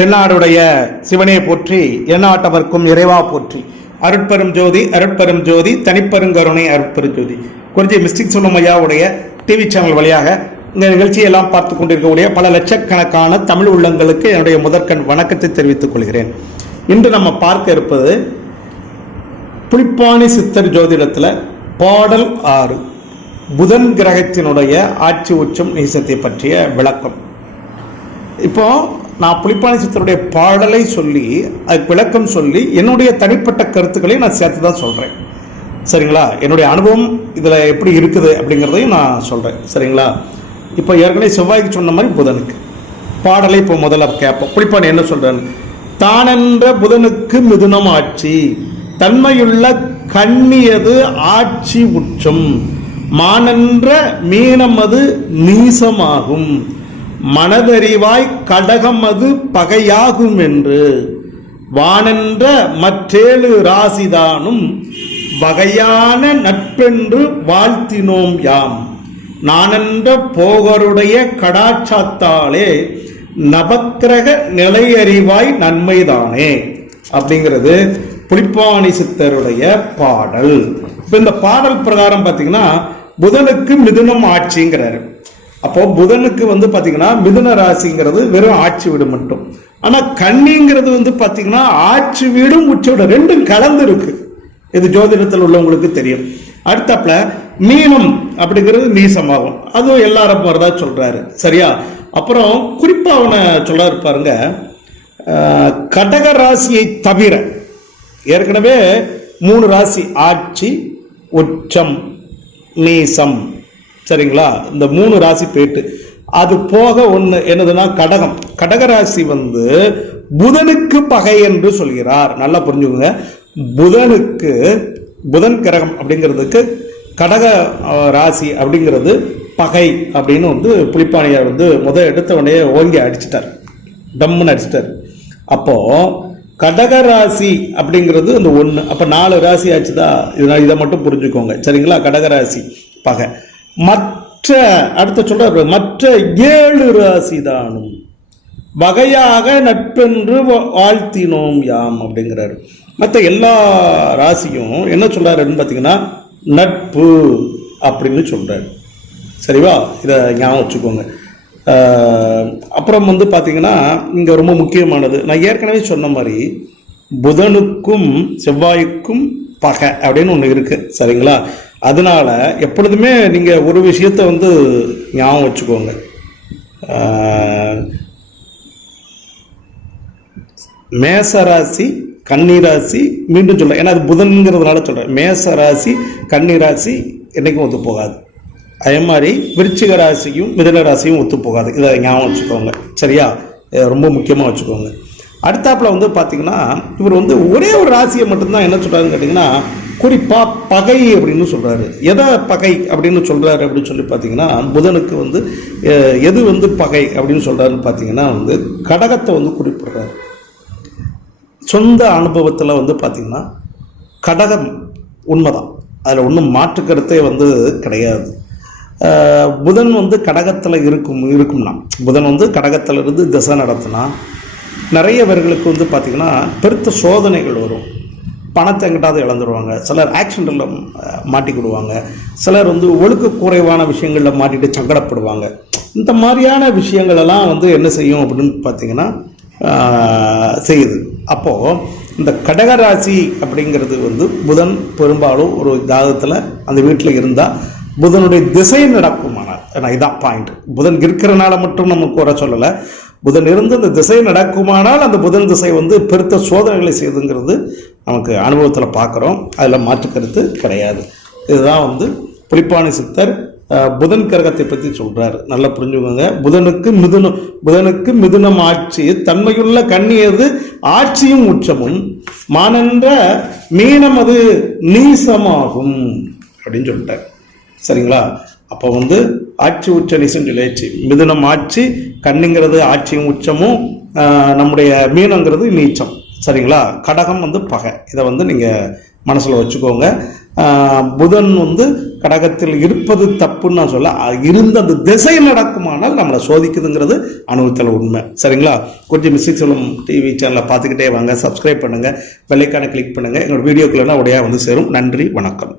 தென்னாடுடைய சிவனே போற்றி எண்ணாட்டவர்க்கும் இறைவா போற்றி. அருட்பெரும் ஜோதி அருட்பெரும் ஜோதி தனிப்பெருங்கருணை அருட்பெரும் ஜோதி. குறிஞ்சி மிஸ்டிக் சொல்லும் ஐயாவுடைய டிவி சேனல் வழியாக இந்த நிகழ்ச்சியெல்லாம் பார்த்து கொண்டிருக்கக்கூடிய பல லட்சக்கணக்கான தமிழ் உள்ளங்களுக்கு என்னுடைய முதற்கண் வணக்கத்தை தெரிவித்துக் கொள்கிறேன். இன்று நம்ம பார்க்க இருப்பது புலிப்பாணி சித்தர் ஜோதிடத்தில் பாடல் ஆறு புதன் கிரகத்தினுடைய ஆட்சி உச்சம் நீசத்தை பற்றிய விளக்கம். இப்போ நான் புலிப்பாணி சித்தருடைய பாடலை சொல்லி அதுக்கு விளக்கம் சொல்லி என்னுடைய தனிப்பட்ட கருத்துக்களை நான் சேர்த்து தான் சொல்கிறேன் சரிங்களா? என்னுடைய அனுபவம் இதில் எப்படி இருக்குது அப்படிங்கிறதையும் நான் சொல்கிறேன் சரிங்களா? இப்போ ஏற்கனவே செவ்வாய்க்கு சொன்ன மாதிரி புதனுக்கு. பாடலை இப்போ முதல்ல கேட்போம். புலிப்பாணி என்ன சொல்கிறேன்னு தானென்ற புதனுக்கு மிதுனம் ஆட்சி தன்மையுள்ள கண்ணியது ஆட்சி உச்சம் மானென்ற மீனமது நீசமாகும். மனதறிவாய் கடகம் அது பகையாகும் என்று. வானென்ற மற்றேழு ராசிதானும் வகையான நட்பென்று வாழ்த்தினோம் யாம். நானென்ற போகருடைய கடாட்சாத்தாலே நவக்கிரக நிலையறிவாய் நன்மைதானே அப்படிங்கிறது புலிப்பாணி சித்தருடைய பாடல். இப்போ இந்த பாடல் பிரகாரம் பார்த்தீங்கன்னா புதனுக்கு மிதுனம் ஆட்சிங்கிறாரு. அப்போ புதனுக்கு வந்து பார்த்தீங்கன்னா மிதுன ராசிங்கிறது வெறும் ஆட்சி வீடு மட்டும். ஆனால் கன்னிங்கிறது வந்து பார்த்தீங்கன்னா ஆட்சி வீடும் உச்ச வீடும் ரெண்டும் கலந்து இருக்கு. இது ஜோதிடத்தில் உள்ளவங்களுக்கு தெரியும். அடுத்தாப்புல மீனம் அப்படிங்கிறது நீசமாகும். அதுவும் எல்லாரும் போகிறதா சொல்கிறாரு சரியா? அப்புறம் குறிப்பாக அவனை சொல்ல பாருங்க. கடக ராசியை தவிர ஏற்கனவே மூணு ராசி ஆட்சி உச்சம் நீசம். சரிங்களா? இந்த மூணு ராசி போயிட்டு. அது போக ஒன்று என்னதுன்னா கடகம். கடகராசி வந்து புதனுக்கு பகை என்று சொல்கிறார். நல்லா புரிஞ்சுக்கோங்க. புதனுக்கு புதன் கிரகம் அப்படிங்கிறதுக்கு கடக ராசி அப்படிங்கிறது பகை அப்படின்னு வந்து புலிப்பாணியார் வந்து முத எடுத்த உடனே ஓங்கி அடிச்சிட்டார். டம்முன்னு அடிச்சிட்டார். அப்போது கடக ராசி அப்படிங்கிறது அந்த ஒன்று அப்போ நாலு ராசி ஆச்சுதா? இதனால் இதை மட்டும் புரிஞ்சுக்கோங்க. சரிங்களா? கடகராசி பகை. மற்ற அடுத்த சொல்ற மற்ற ஏழு ராசிதானும் வகையாக நட்பென்று வா- வாழ்த்தினோம் யாம் அப்படிங்கிறாரு. மற்ற எல்லா ராசியும் என்ன சொல்றாருன்னு பார்த்தீங்கன்னா நட்பு அப்படின்னு சொல்றாரு. சரிவா? இதை ஞாபகம் வச்சுக்கோங்க. அப்புறம் வந்து பார்த்தீங்கன்னா இங்கே ரொம்ப முக்கியமானது. நான் ஏற்கனவே சொன்ன மாதிரி புதனுக்கும் செவ்வாய்க்கும் பகை அப்படின்னு ஒன்று இருக்குது சரிங்களா? அதனால எப்பொழுதுமே நீங்கள் ஒரு விஷயத்தை வந்து ஞாபகம் வச்சுக்கோங்க. மேசராசி கன்னிராசி மீண்டும் சொல்ல ஏன்னா அது புதன்கிறதுனால சொல்கிறேன் மேசராசி கன்னிராசி என்றைக்கும் ஒத்து போகாது. அதே மாதிரி விருச்சிக ராசியும் மிதன ராசியும் ஒத்து போகாது. இதை ஞாபகம் வச்சுக்கோங்க. சரியா? ரொம்ப முக்கியமாக வச்சுக்கோங்க. அடுத்தாப்பில் வந்து பார்த்தீங்கன்னா இவர் வந்து ஒரே ஒரு ராசியை மட்டும்தான் என்ன சொல்கிறாருன்னு கேட்டிங்கன்னா குறிப்பாக பகை அப்படின்னு சொல்கிறாரு எதை பகை அப்படின்னு சொல்கிறாரு அப்படின்னு சொல்லி பார்த்தீங்கன்னா புதனுக்கு வந்து எது வந்து பகை அப்படின்னு சொல்கிறாருன்னு பார்த்தீங்கன்னா வந்து கடகத்தை வந்து குறிப்பிடுறாரு. சொந்த அனுபவத்தில் வந்து பார்த்திங்கன்னா கடகம் உண்மைதான். அதில் ஒன்றும் மாற்று கருத்தே வந்து கிடையாது. புதன் வந்து கடகத்தில் இருக்கும் இருக்கும்னா புதன் வந்து கடகத்தில் இருந்து திசை நடத்தினா நிறைய பேர்களுக்கு வந்து பார்த்திங்கன்னா பெருத்த சோதனைகள் வரும். பணத்தை எங்கிட்டாவது இழந்துருவாங்க. சிலர் ஆக்சிடெண்ட்டில் மாட்டிக்கிடுவாங்க சிலர் வந்து ஒழுக்க குறைவான விஷயங்களில் மாட்டிட்டு சங்கடப்படுவாங்க. இந்த மாதிரியான விஷயங்களெல்லாம் வந்து என்ன செய்யும் அப்படின்னு பார்த்தீங்கன்னா செய்யுது. அப்போது இந்த கடகராசி அப்படிங்கிறது வந்து புதன் பெரும்பாலும் ஒரு ஜாதகத்தில் அந்த வீட்டில் இருந்தால் புதனுடைய திசை நடக்குமானால் ஏன்னா இதான் பாயிண்ட் புதன் இருக்கிறனால மட்டும் நம்ம கூற சொல்லலை. புதன் இருந்து அந்த திசை நடக்குமானால் அந்த புதன் திசை வந்து பெருத்த சோதனைகளை செய்யுதுங்கிறது நமக்கு அனுபவத்தில் பார்க்குறோம் அதில் மாற்று கருத்து கிடையாது. இதுதான் வந்து புலிப்பாணி சித்தர் புதன் கிரகத்தை பற்றி சொல்றாரு. நல்லா புரிஞ்சுக்கோங்க. புதனுக்கு மிதுனம் புதனுக்கு மிதுனம் ஆட்சி. தன்மையுள்ள கண்ணியது ஆட்சியும் உச்சமும். மானன்ற மீனம் அது நீசமாகும் அப்படின்னு சொல்லிட்டார். சரிங்களா? அப்போ வந்து ஆட்சி உச்ச நீசம் சொல்லியாச்சு. மிதுனம் ஆட்சி கண்ணுங்கிறது ஆட்சியும் உச்சமும் நம்முடைய மீனங்கிறது நீச்சம். சரிங்களா? கடகம் வந்து பகை. இதை வந்து நீங்கள் மனசில் வச்சுக்கோங்க. புதன் வந்து கடகத்தில் இருப்பது தப்புன்னு நான் சொல்ல இருந்த அந்த திசை நடக்குமானால் நம்மளை சோதிக்குதுங்கிறது அனுபவத்தில் உண்மை. சரிங்களா? கொஞ்சம் மிஸ்ஸிக் சொல்லும் டிவி சேனலை பார்த்துக்கிட்டே வாங்க சப்ஸ்கிரைப் பண்ணுங்கள் வெள்ளைக்கான கிளிக் பண்ணுங்கள் எங்களோட வீடியோக்குள்ளே உடையாக வந்து சேரும். நன்றி வணக்கம்.